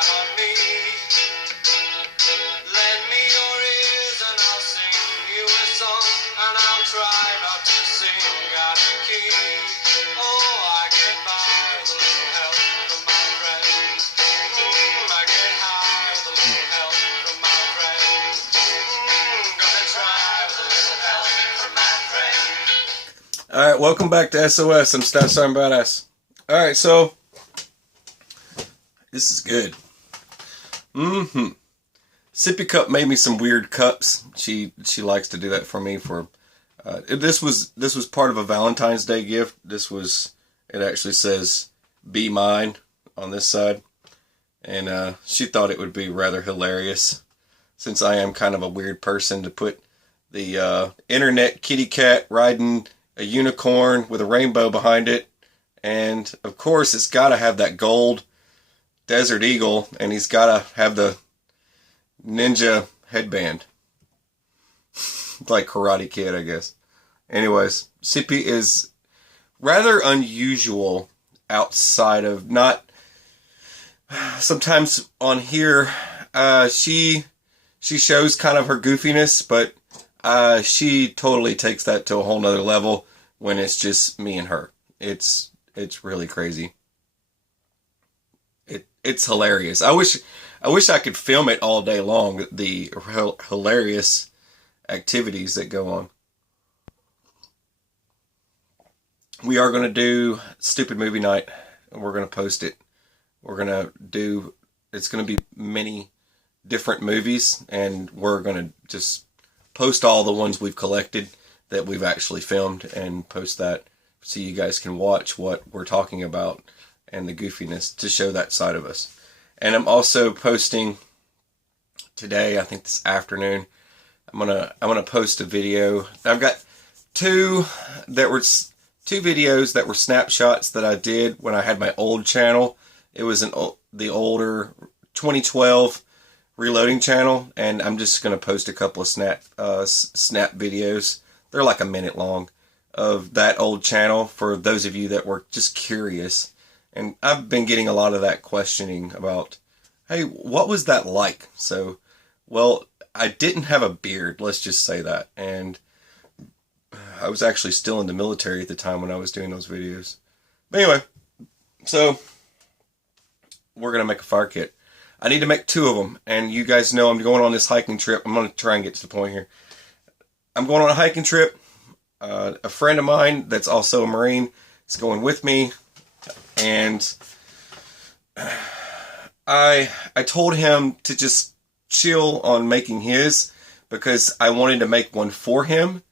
on me. Lend me your ears and I'll sing you a song, and I'll try not to sing out of key. Oh, I get by with a little help from my friends. I get high with a little help from my friends. Gonna try with a little help from my friends. Alright, welcome back to SOS. I'm Stat Sign Badass. Alright, so this is good. Sippy Cup made me some weird cups. She likes to do that for me. This was part of a Valentine's Day gift. It actually says "Be Mine" on this side, and she thought it would be rather hilarious, since I am kind of a weird person, to put the internet kitty cat riding a unicorn with a rainbow behind it, and of course it's got to have that gold Desert Eagle, and he's got to have the ninja headband. Like Karate Kid, I guess. Anyways, Sippy is rather unusual outside of not... Sometimes on here, she shows kind of her goofiness, but she totally takes that to a whole nother level when it's just me and her. It's really crazy. It's hilarious. I wish I could film it all day long, the hilarious activities that go on. We are going to do Stupid Movie Night, and we're going to post it. It's going to be many different movies, and we're going to just post all the ones we've collected that we've actually filmed, and post that so you guys can watch what we're talking about and the goofiness, to show that side of us. And I'm also posting today, I think this afternoon, I'm gonna post a video. I've got two videos that were snapshots that I did when I had my old channel. It was the older 2012 reloading channel, and I'm just gonna post a couple of snap videos. They're like a minute long, of that old channel, for those of you that were just curious. And I've been getting a lot of that questioning about, hey, what was that like? So, well, I didn't have a beard, let's just say that. And I was actually still in the military at the time when I was doing those videos. But anyway, so we're going to make a fire kit. I need to make two of them. And you guys know I'm going on this hiking trip. I'm going to try and get to the point here. I'm going on a hiking trip. A friend of mine that's also a Marine is going with me. And I told him to just chill on making his, because I wanted to make one for him.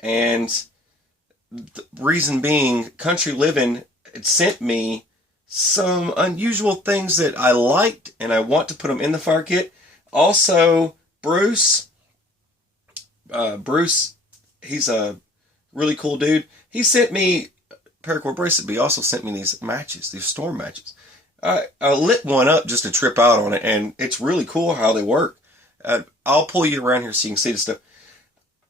And the reason being, Country Living had sent me some unusual things that I liked, and I want to put them in the fire kit. Also, Bruce, he's a really cool dude. He sent me paracord bracelet, but he also sent me these matches, these storm matches. I lit one up just to trip out on it, and it's really cool how they work. I'll pull you around here so you can see the stuff.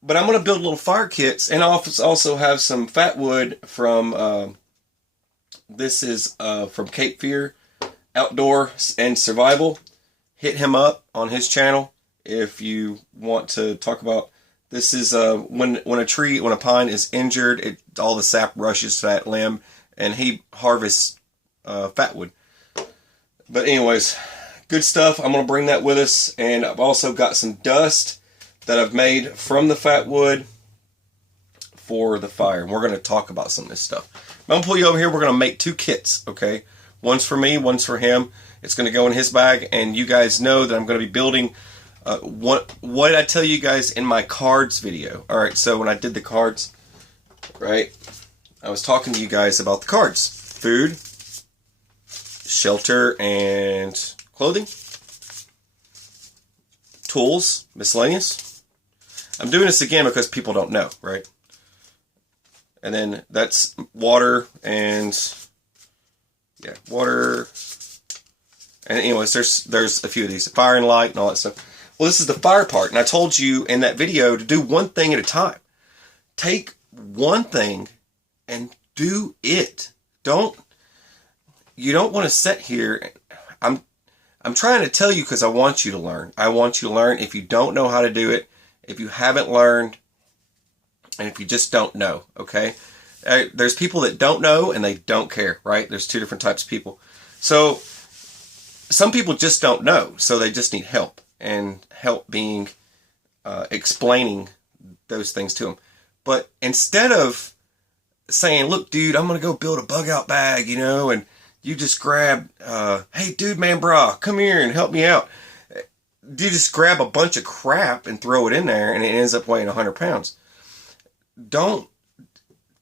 But I'm going to build little fire kits, and I'll also have some fat wood from, this is from Cape Fear Outdoor and Survival. Hit him up on his channel if you want to talk about. This is when a pine is injured, all the sap rushes to that limb, and he harvests fat wood. But anyways, good stuff. I'm going to bring that with us, and I've also got some dust that I've made from the fat wood for the fire. And we're going to talk about some of this stuff. I'm going to pull you over here. We're going to make two kits, okay? One's for me, one's for him. It's going to go in his bag, and you guys know that I'm going to be building... what did I tell you guys in my cards video? Alright, so when I did the cards, right, I was talking to you guys about the cards. Food, shelter, and clothing. Tools, miscellaneous. I'm doing this again because people don't know, right? And then that's water and... yeah, water... and anyways, there's a few of these. Fire and light and all that stuff. Well, this is the fire part, and I told you in that video to do one thing at a time. Take one thing and do it. You don't want to sit here. I'm I'm trying to tell you because I want you to learn. I want you to learn. If you don't know how to do it, if you haven't learned, and if you just don't know, okay? There's people that don't know and they don't care, right? There's two different types of people. So some people just don't know, so they just need help, and help being explaining those things to them. But instead of saying, look, dude, I'm going to go build a bug out bag, you know, and you just grab, hey, dude, man, brah, come here and help me out. You just grab a bunch of crap and throw it in there, and it ends up weighing 100 pounds. Don't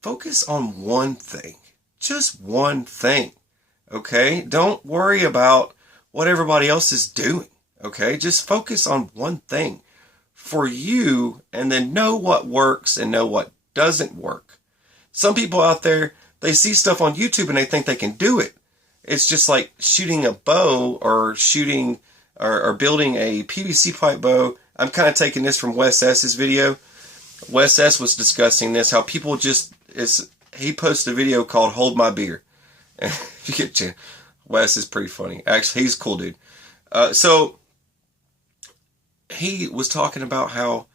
focus on one thing. Just one thing, okay? Don't worry about what everybody else is doing, okay? Just focus on one thing for you, and then know what works and know what doesn't work. Some people out there, they see stuff on YouTube and they think they can do it. It's just like shooting a bow or shooting or building a PVC pipe bow. I'm kind of taking this from Wes S's video. Wes S was discussing this, how people just, he posted a video called Hold My Beer. If you get a Wes is pretty funny. Actually, he's a cool dude. So he was talking about how,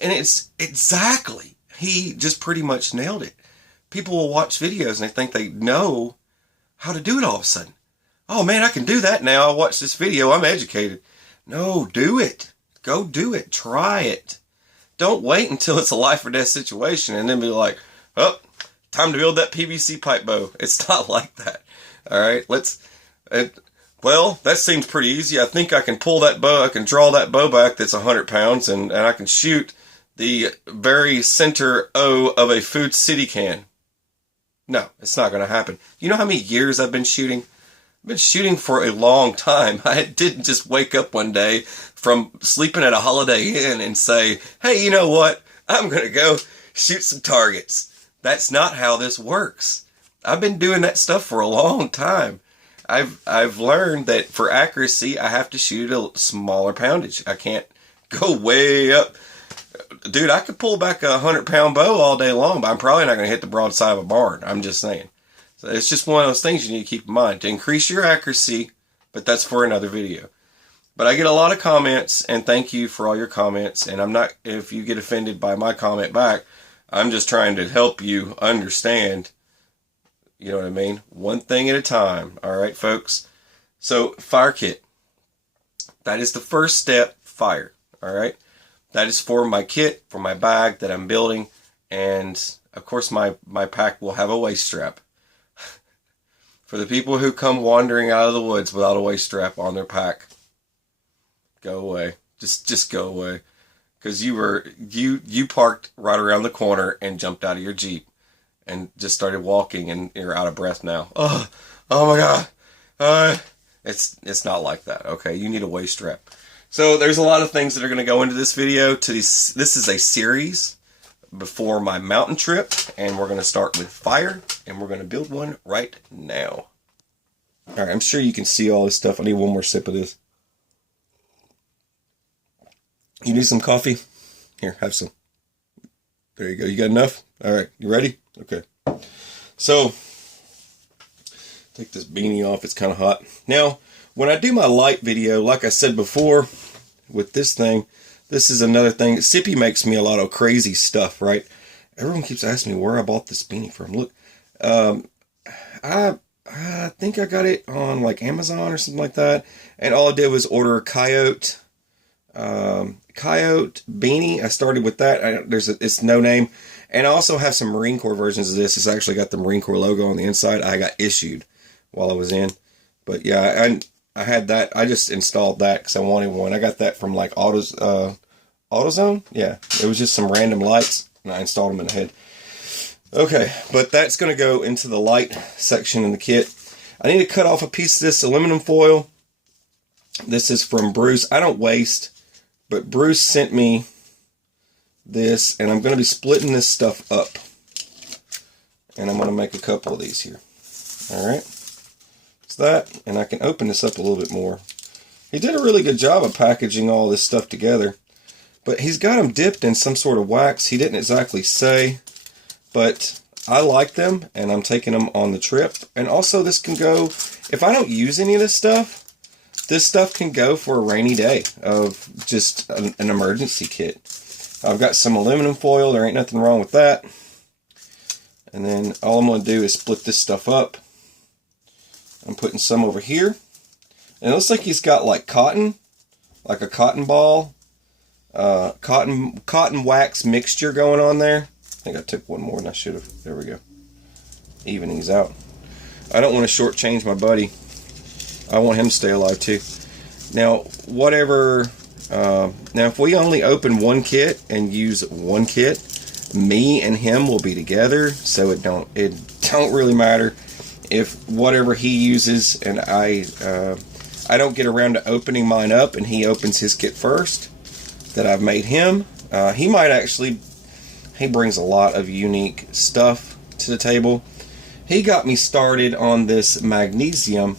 and it's exactly, he just pretty much nailed it. People will watch videos and they think they know how to do it all of a sudden. Oh man, I can do that now. I watched this video. I'm educated. No, do it. Go do it. Try it. Don't wait until it's a life or death situation and then be like, oh, time to build that PVC pipe bow. It's not like that. All right, well, that seems pretty easy. I think I can pull that bow. I can draw that bow back that's 100 pounds and I can shoot the very center O of a Food City can. No, it's not going to happen. You know how many years I've been shooting? I've been shooting for a long time. I didn't just wake up one day from sleeping at a Holiday Inn and say, hey, you know what? I'm going to go shoot some targets. That's not how this works. I've been doing that stuff for a long time. I've learned that for accuracy, I have to shoot a smaller poundage. I can't go way up. Dude, I could pull back a 100-pound bow all day long, but I'm probably not going to hit the broadside of a barn. I'm just saying. So it's just one of those things you need to keep in mind to increase your accuracy, but that's for another video. But I get a lot of comments, and thank you for all your comments. And I'm not, if you get offended by my comment back, I'm just trying to help you understand. You know what I mean? One thing at a time. All right, folks. So fire kit. That is the first step. Fire. All right. That is for my kit, for my bag that I'm building. And of course my pack will have a waist strap. For the people who come wandering out of the woods without a waist strap on their pack, go away. Just go away. Because you parked right around the corner and jumped out of your Jeep and just started walking and you're out of breath now. Oh my God. It's not like that. Okay. You need a waist strap. So there's a lot of things that are going to go into this video. This is a series before my mountain trip, and we're going to start with fire, and we're going to build one right now. All right, I'm sure you can see all this stuff. I need one more sip of this. You need some coffee? Here, have some. There you go. You got enough? All right, you ready? Okay. So, take this beanie off. It's kind of hot. Now, when I do my light video, like I said before, with this thing, this is another thing. Sippy makes me a lot of crazy stuff, right? Everyone keeps asking me where I bought this beanie from. Look, I think I got it on like Amazon or something like that. And all I did was order a Coyote beanie. I started with that. It's no name. And I also have some Marine Corps versions of this. It's actually got the Marine Corps logo on the inside. I got issued while I was in. But yeah, I had that. I just installed that because I wanted one. I got that from like AutoZone. Yeah, it was just some random lights, and I installed them in the head. Okay, but that's going to go into the light section in the kit. I need to cut off a piece of this aluminum foil. This is from Bruce. I don't waste, but Bruce sent me this, and I'm going to be splitting this stuff up. And I'm going to make a couple of these here. All right. That, and I can open this up a little bit more. He did a really good job of packaging all this stuff together, but he's got them dipped in some sort of wax. He didn't exactly say, but I like them, and I'm taking them on the trip. And also, this can go, if I don't use any of this stuff, this stuff can go for a rainy day of just an emergency kit. I've got some aluminum foil. There ain't nothing wrong with that. And then all I'm going to do is split this stuff up. I'm putting some over here. And it looks like he's got like cotton, like a cotton ball, cotton wax mixture going on there. I think I took one more than I should have. There we go. Even these out. I don't want to shortchange my buddy. I want him to stay alive too. Now, whatever. Now, if we only open one kit and use one kit, me and him will be together, so it don't really matter if whatever he uses and I don't get around to opening mine up and he opens his kit first that I've made him. He might actually, he brings a lot of unique stuff to the table. He got me started on this magnesium.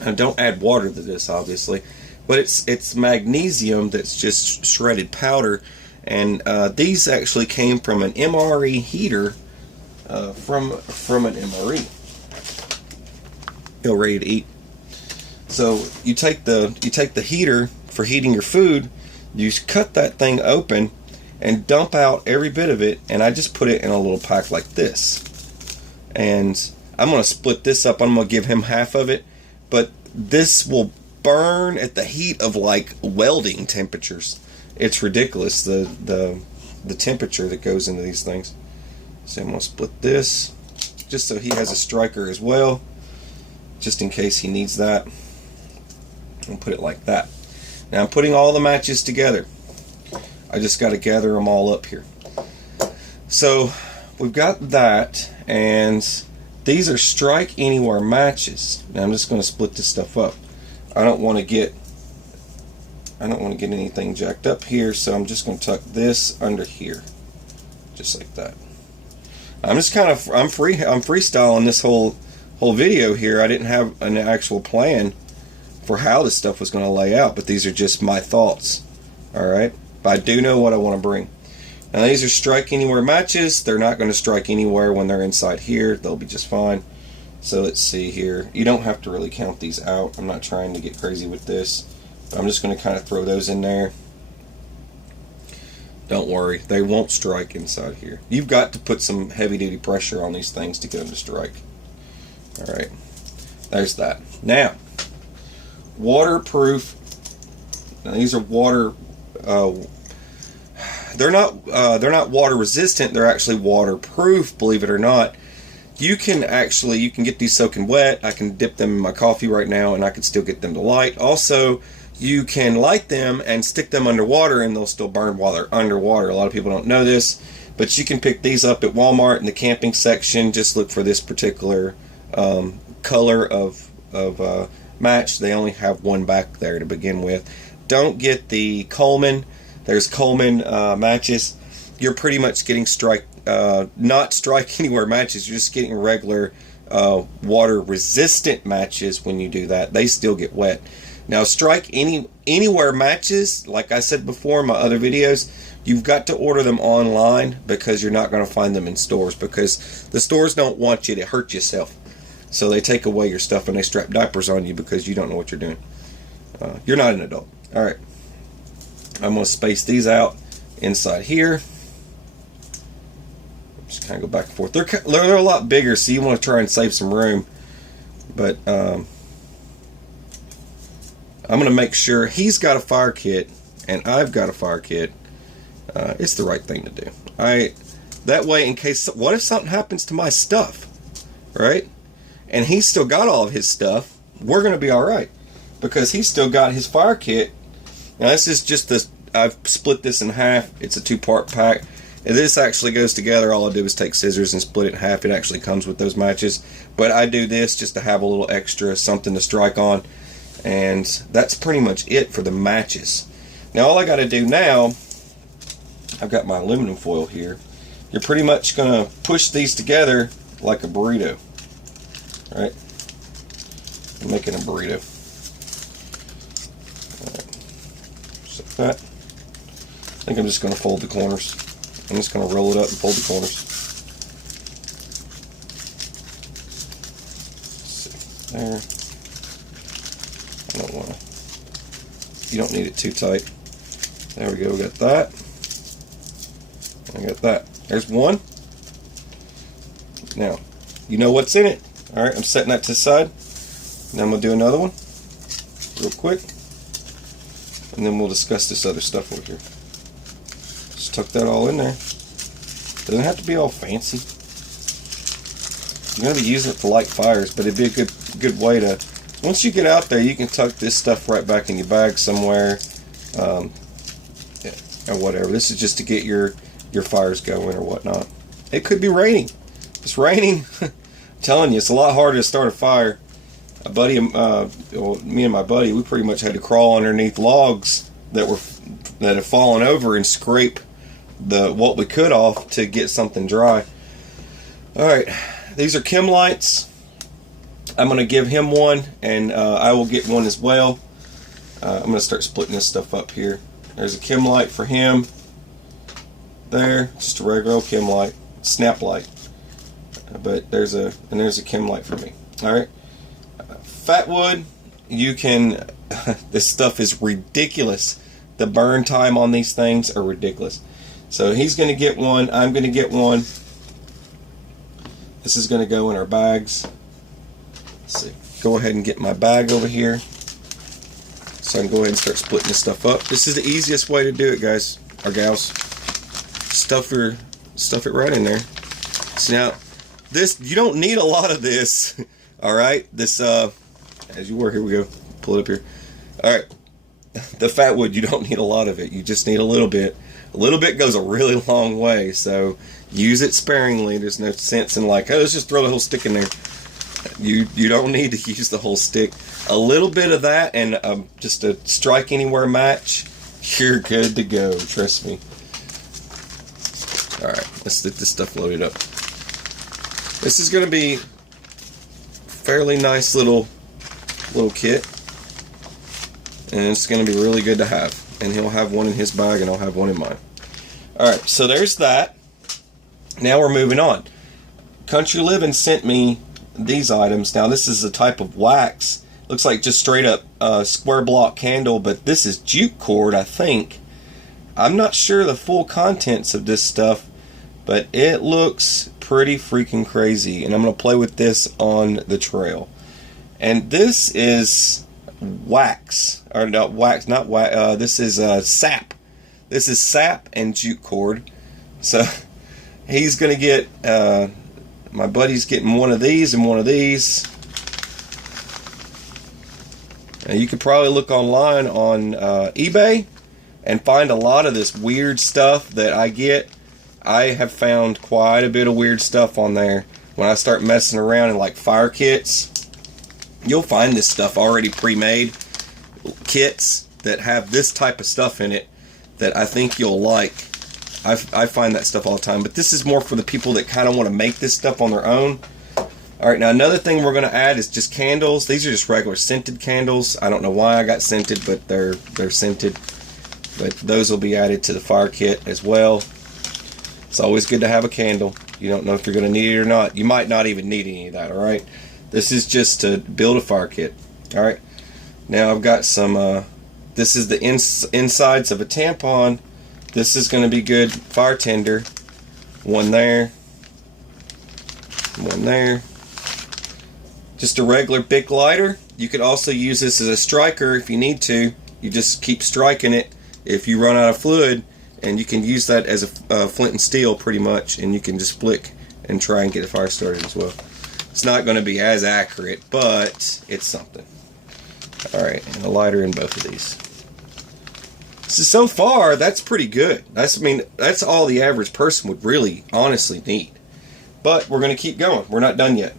And don't add water to this, obviously, but it's magnesium that's just shredded powder. And these actually came from an MRE heater, from an MRE. Feel ready to eat. So you take the heater for heating your food, you cut that thing open and dump out every bit of it, and I just put it in a little pack like this. And I'm going to split this up. I'm going to give him half of it, but this will burn at the heat of like welding temperatures. It's ridiculous, the temperature that goes into these things. So I'm going to split this just so he has a striker as well, just in case he needs that. And put it like that. Now I'm putting all the matches together. I just got to gather them all up here. So we've got that, and these are Strike Anywhere matches. Now I'm just going to split this stuff up. I don't want to get anything jacked up here, so I'm just going to tuck this under here, just like that. I'm freestyling this whole video here. I didn't have an actual plan for how this stuff was going to lay out, but these are just my thoughts. Alright, but I do know what I want to bring. Now these are Strike Anywhere matches. They're not going to strike anywhere when they're inside here. They'll be just fine. So let's see here. You don't have to really count these out. I'm not trying to get crazy with this, but I'm just going to kind of throw those in there. Don't worry, they won't strike inside here. You've got to put some heavy duty pressure on these things to get them to strike. Alright, there's that. Now, waterproof. Now these are water. They're not water resistant. They're actually waterproof. Believe it or not. You can get these soaking wet. I can dip them in my coffee right now, and I can still get them to light. Also, you can light them and stick them underwater, and they'll still burn while they're underwater. A lot of people don't know this, but you can pick these up at Walmart in the camping section. Just look for this particular color of match. They only have one back there to begin with. Don't get the Coleman. There's Coleman matches. You're pretty much getting not Strike Anywhere matches. You're just getting regular water resistant matches when you do that. They still get wet. Now Strike Anywhere matches, like I said before in my other videos, you've got to order them online because you're not going to find them in stores, because the stores don't want you to hurt yourself. So they take away your stuff and they strap diapers on you because you don't know what you're doing. You're not an adult. Alright. I'm going to space these out inside here. Just kind of go back and forth. They're a lot bigger, so you want to try and save some room. But I'm going to make sure he's got a fire kit and I've got a fire kit. It's the right thing to do. That way, in case, what if something happens to my stuff, right? And he's still got all of his stuff. We're going to be all right because he's still got his fire kit. Now this is just this. I've split this in half. It's a 2-part pack. And this actually goes together. All I do is take scissors and split it in half. It actually comes with those matches. But I do this just to have a little extra something to strike on. And that's pretty much it for the matches. Now all I got to do now, I've got my aluminum foil here. You're pretty much going to push these together like a burrito. Right? I'm making a burrito. Just like that. I think I'm just going to fold the corners. I'm just going to roll it up and fold the corners. Let's see. There. I don't want to. You don't need it too tight. There we go. We got that. I got that. There's one. Now, you know what's in it. All right, I'm setting that to the side. Now I'm gonna do another one, real quick, and then we'll discuss this other stuff over here. Just tuck that all in there. Doesn't have to be all fancy. You're gonna be using it for light fires, but it'd be a good way to. Once you get out there, you can tuck this stuff right back in your bag somewhere, or whatever. This is just to get your fires going or whatnot. It could be raining. If it's raining, I'm telling you, it's a lot harder to start a fire. A buddy, me and my buddy, we pretty much had to crawl underneath logs that have fallen over and scrape what we could off to get something dry. All right, these are Chem lights. I'm going to give him one, and I will get one as well. I'm going to start splitting this stuff up here. There's a Chem light for him. There, just a regular old Chem light, snap light. But there's a Chem light for me. All right, Fatwood. You can. This stuff is ridiculous. The burn time on these things are ridiculous. So he's going to get one. I'm going to get one. This is going to go in our bags. Let's see. Go ahead and get my bag over here. So I can go ahead and start splitting this stuff up. This is the easiest way to do it, guys or gals. Stuff it right in there. So now, you don't need a lot of this. All right. This as you were, here we go. Pull it up here. All right. The Fatwood, you don't need a lot of it. You just need a little bit. A little bit goes a really long way. So use it sparingly. There's no sense in like, oh, let's just throw the whole stick in there. You don't need to use the whole stick. A little bit of that and just a strike anywhere match, you're good to go. Trust me. All right, let's get this stuff loaded up. This is going to be fairly nice little kit, and it's going to be really good to have. And he'll have one in his bag, and I'll have one in mine. All right, so there's that. Now we're moving on. Country Living sent me these items. Now this is a type of wax. Looks like just straight up square block candle, but this is jute cord, I think. I'm not sure the full contents of this stuff, but it looks pretty freaking crazy, and I'm going to play with this on the trail. And this is wax, or not wax, not wax. This is sap. This is sap and jute cord. So he's going to get. My buddy's getting one of these and one of these. And you could probably look online on eBay and find a lot of this weird stuff that I get. I have found quite a bit of weird stuff on there. When I start messing around in like fire kits, you'll find this stuff already pre-made. Kits that have this type of stuff in it that I think you'll like. I find that stuff all the time, but this is more for the people that kind of want to make this stuff on their own. All right, now another thing we're going to add is just candles. These are just regular scented candles. I don't know why I got scented, but they're scented. But those will be added to the fire kit as well. It's always good to have a candle. You don't know if you're going to need it or not. You might not even need any of that, all right? This is just to build a fire kit, all right? Now I've got some, this is the insides of a tampon. This is going to be good fire tender. One there. One there. Just a regular Bic lighter. You could also use this as a striker if you need to. You just keep striking it if you run out of fluid, and you can use that as a flint and steel pretty much, and you can just flick and try and get a fire started as well. It's not going to be as accurate, but it's something. Alright, and a lighter in both of these. So far, that's pretty good. That's all the average person would really, honestly need. But we're going to keep going. We're not done yet.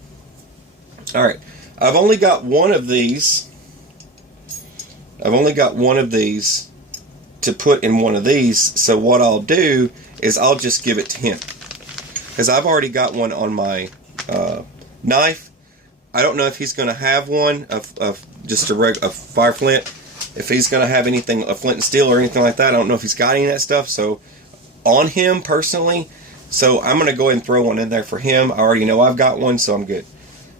Alright, I've only got one of these. I've only got one of these to put in one of these. So what I'll do is I'll just give it to him. Because I've already got one on my knife. I don't know if he's going to have one of just a fire flint. If he's going to have anything, a flint and steel or anything like that, I don't know if he's got any of that stuff. So, on him personally. So, I'm going to go ahead and throw one in there for him. I already know I've got one, so I'm good.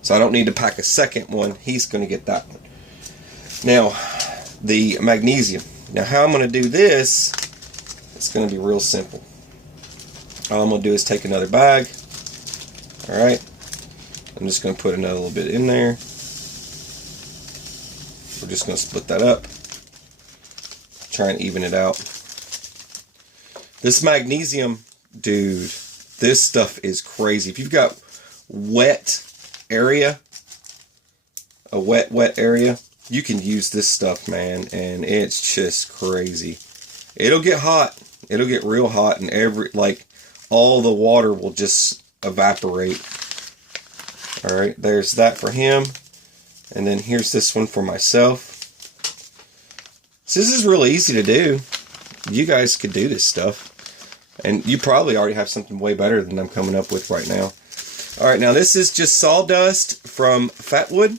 So, I don't need to pack a second one. He's going to get that one. Now, the magnesium. Now, how I'm going to do this, it's going to be real simple. All I'm going to do is take another bag. Alright. I'm just going to put another little bit in there. We're just going to split that up. Try and even it out. This magnesium, dude, this stuff is crazy. If you've got wet area, a wet area, you can use this stuff, man, and it's just crazy. It'll get hot. It'll get real hot, and all the water will just evaporate. Alright, there's that for him. And then here's this one for myself. So this is really easy to do. You guys could do this stuff. And you probably already have something way better than I'm coming up with right now. Alright, now this is just sawdust from Fatwood.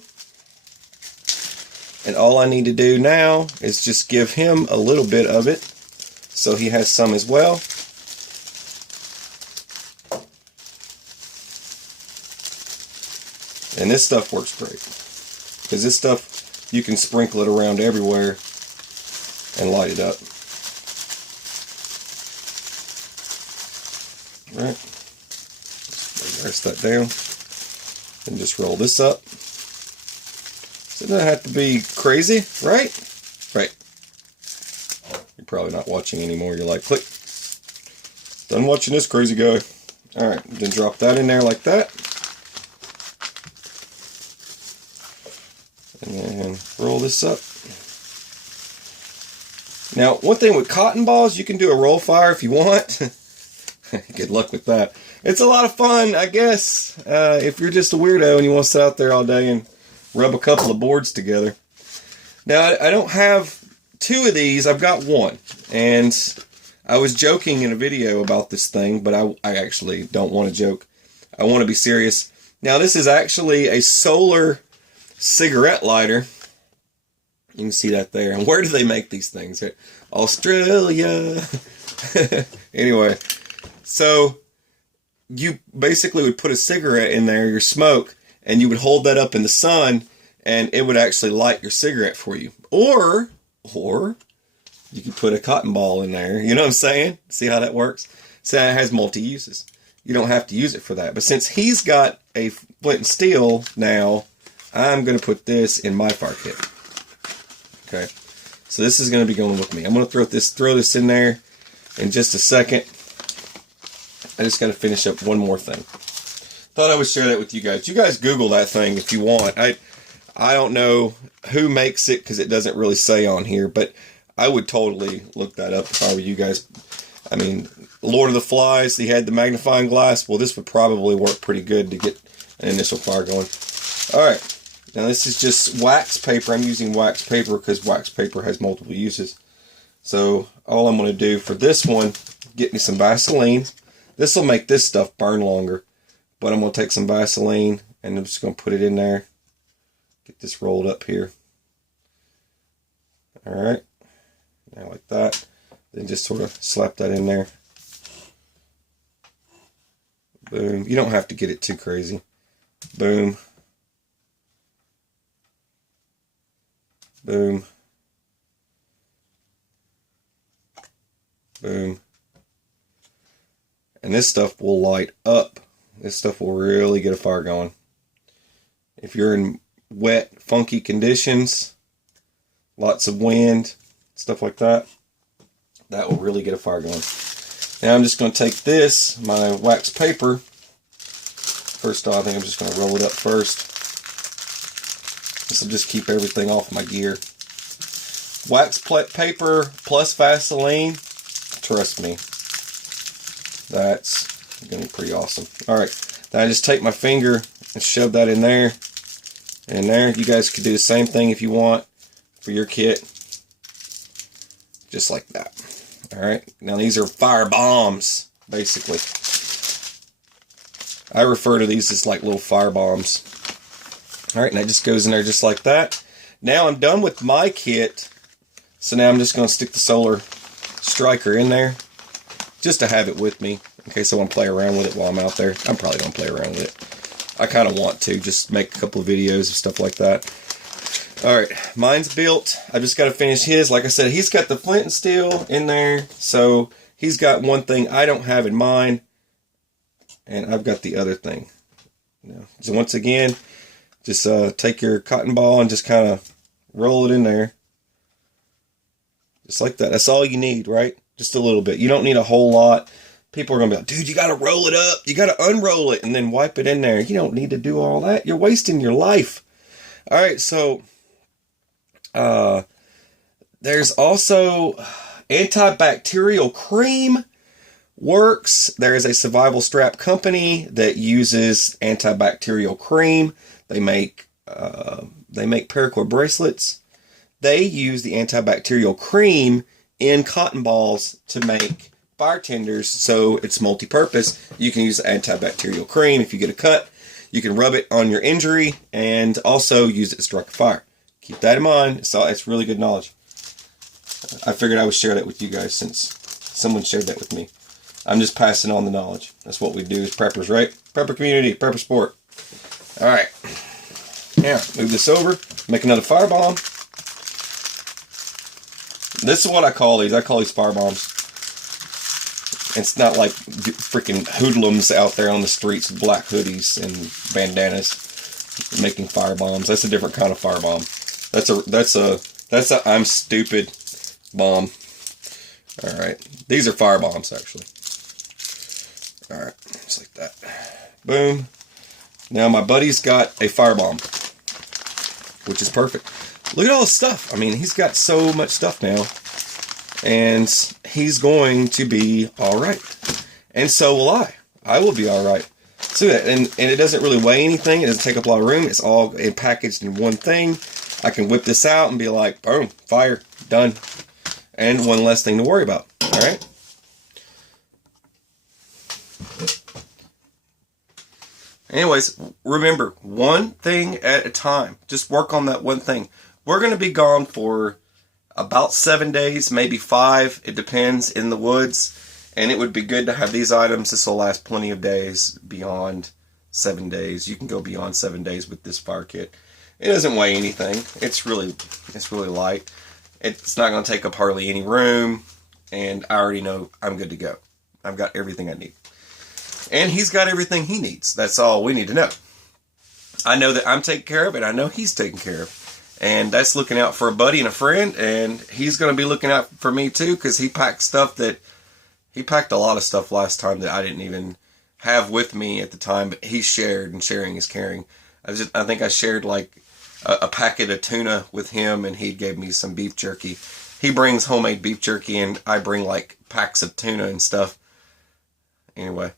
And all I need to do now is just give him a little bit of it, so he has some as well. And this stuff works great, because this stuff, you can sprinkle it around everywhere and light it up. Alright, rest that down, and just roll this up. So it doesn't have to be crazy, right? Right. You're probably not watching anymore. You're like, click. Done watching this crazy guy. Alright, then drop that in there like that. And then roll this up. Now, one thing with cotton balls, you can do a roll fire if you want. Good luck with that. It's a lot of fun, I guess, if you're just a weirdo and you want to sit out there all day and rub a couple of boards together. Now, I don't have two of these. I've got one. And I was joking in a video about this thing, but I actually don't want to joke. I want to be serious. Now, this is actually a solar cigarette lighter. You can see that there. And where do they make these things? Australia. Anyway, so you basically would put a cigarette in there, your smoke, and you would hold that up in the sun, and it would actually light your cigarette for you. Or you could put a cotton ball in there. You know what I'm saying? See how that works? So it has multi-uses. You don't have to use it for that. But since he's got a flint and steel now, I'm going to put this in my fire kit. Okay. So this is going to be going with me. I'm going to throw this in there in just a second. I just got to finish up one more thing. Thought I would share that with you guys. You guys Google that thing if you want. I don't know who makes it because it doesn't really say on here, but I would totally look that up if I were you guys. I mean, Lord of the Flies, he had the magnifying glass. Well, this would probably work pretty good to get an initial fire going. Alright, now this is just wax paper. I'm using wax paper because wax paper has multiple uses. So all I'm going to do for this one, get me some Vaseline. This will make this stuff burn longer. But I'm going to take some Vaseline and I'm just going to put it in there. Get this rolled up here. Alright. Now like that. Then just sort of slap that in there. Boom. You don't have to get it too crazy. Boom. Boom. Boom. And this stuff will light up. This stuff will really get a fire going. If you're in wet, funky conditions, lots of wind, stuff like that, that will really get a fire going. Now I'm just going to take this, my wax paper. First off, I think I'm just going to roll it up first. This will just keep everything off my gear. Wax paper plus Vaseline, trust me, that's going to be pretty awesome. Alright, then I just take my finger and shove that in there. And there, you guys could do the same thing if you want for your kit. Just like that. Alright, now these are fire bombs, basically. I refer to these as like little fire bombs. Alright, and that just goes in there just like that. Now I'm done with my kit. So now I'm just going to stick the solar striker in there. Just to have it with me. In case I want to play around with it while I'm out there. I'm probably going to play around with it. I kind of want to. Just make a couple of videos of stuff like that. All right, mine's built. I just got to finish his. Like I said, he's got the flint and steel in there, so he's got one thing I don't have in mine, and I've got the other thing. So once again, just take your cotton ball and just kind of roll it in there, just like that. That's all you need, right? Just a little bit. You don't need a whole lot. People are gonna be like, dude, you got to roll it up. You got to unroll it and then wipe it in there. You don't need to do all that. You're wasting your life. All right, so. There's also antibacterial cream works. There is a survival strap company that uses antibacterial cream. They make paracord bracelets. They use the antibacterial cream in cotton balls to make fire tenders, so it's multi-purpose. You can use antibacterial cream if you get a cut. You can rub it on your injury and also use it to strike a fire. Keep that in mind. So it's really good knowledge. I figured I would share that with you guys since someone shared that with me. I'm just passing on the knowledge. That's what we do as preppers, right? Prepper community, prepper sport. All right. Now, move this over. Make another firebomb. This is what I call these. I call these firebombs. It's not like freaking hoodlums out there on the streets with black hoodies and bandanas making firebombs. That's a different kind of firebomb. That's a I'm stupid bomb. All right. These are firebombs, actually. All right. Just like that. Boom. Now my buddy's got a firebomb, which is perfect. Look at all this stuff. I mean, he's got so much stuff now. And he's going to be all right. And so will I. I will be all right. So and it doesn't really weigh anything. It doesn't take up a lot of room. It's all packaged in one thing. I can whip this out and be like, boom, fire, done. And one less thing to worry about. All right. Anyways, remember, one thing at a time. Just work on that one thing. We're going to be gone for about 7 days, maybe 5. It depends, in the woods. And it would be good to have these items. This will last plenty of days beyond 7 days. You can go beyond 7 days with this fire kit. It doesn't weigh anything. It's really light. It's not going to take up hardly any room. And I already know I'm good to go. I've got everything I need. And he's got everything he needs. That's all we need to know. I know that I'm taken care of, and I know he's taken care of. And that's looking out for a buddy and a friend, and he's going to be looking out for me too, because he packed a lot of stuff last time that I didn't even have with me at the time, but he shared, and sharing is caring. I think I shared like a packet of tuna with him, and he gave me some beef jerky. He brings homemade beef jerky, and I bring like packs of tuna and stuff. Anyway.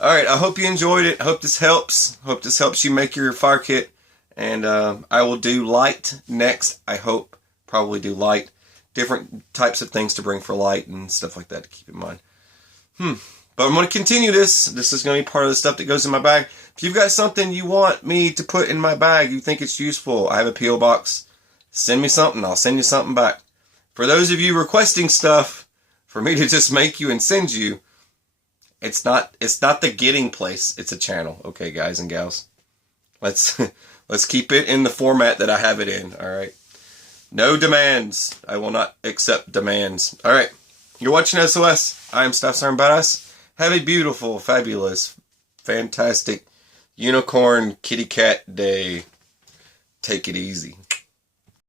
Alright, I hope you enjoyed it. I hope this helps. Hope this helps you make your fire kit. And I will do light next. I hope. Probably do light. Different types of things to bring for light and stuff like that to keep in mind. But I'm going to continue this. This is going to be part of the stuff that goes in my bag. If you've got something you want me to put in my bag, you think it's useful, I have a P.O. box. Send me something. I'll send you something back. For those of you requesting stuff for me to just make you and send you, it's not the getting place. It's a channel. Okay, guys and gals. Let's keep it in the format that I have it in, alright? No demands. I will not accept demands. Alright, you're watching SOS. I am Staff Sergeant Badass. Have a beautiful, fabulous, fantastic, unicorn kitty cat day. Take it easy.